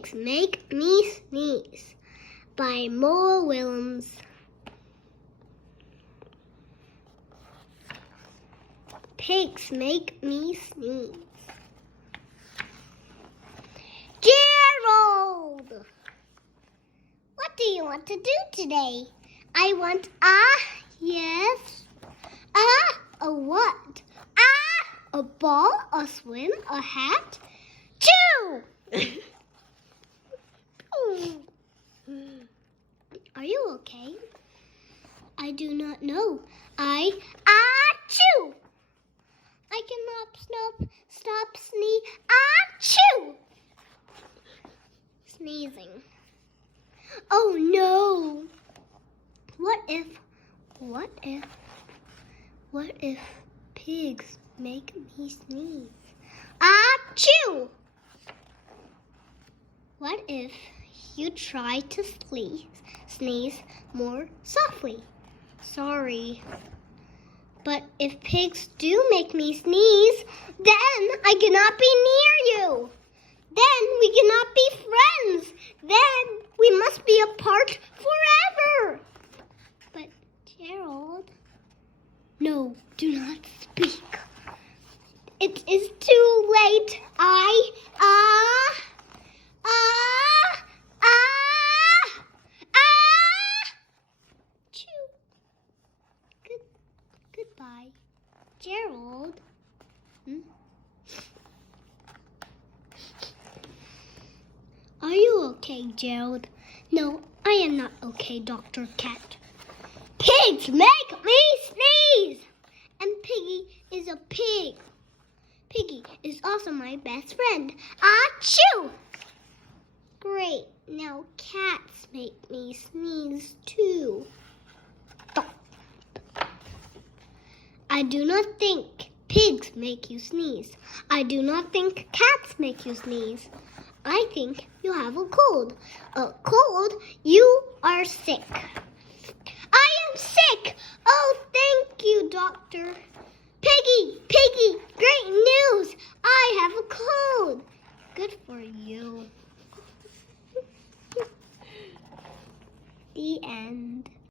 Pigs Make Me Sneeze by Moa Willems. Pigs make me sneeze. Gerald! What do you want to do today? I want yes. A what? A ball, a swim, a hat. Chew! Are you okay? I do not know. Achoo! I cannot stop achoo! Sneezing. Oh no! What if pigs make me sneeze? Achoo! What if you try to sneeze more softly? Sorry. But if pigs do make me sneeze, then I cannot be near you. Then we cannot be friends. Then we must be apart forever. But Gerald, no, do not speak. It is too late. Goodbye, Gerald. Are you okay, Gerald? No, I am not okay, Dr. Cat. Pigs make me sneeze! And Piggie is a pig. Piggie is also my best friend. Achoo! Great, now cats make me sneeze too. I do not think pigs make you sneeze. I do not think cats make you sneeze. I think you have a cold. A cold? You are sick. I am sick! Oh, thank you, doctor. Piggie, great.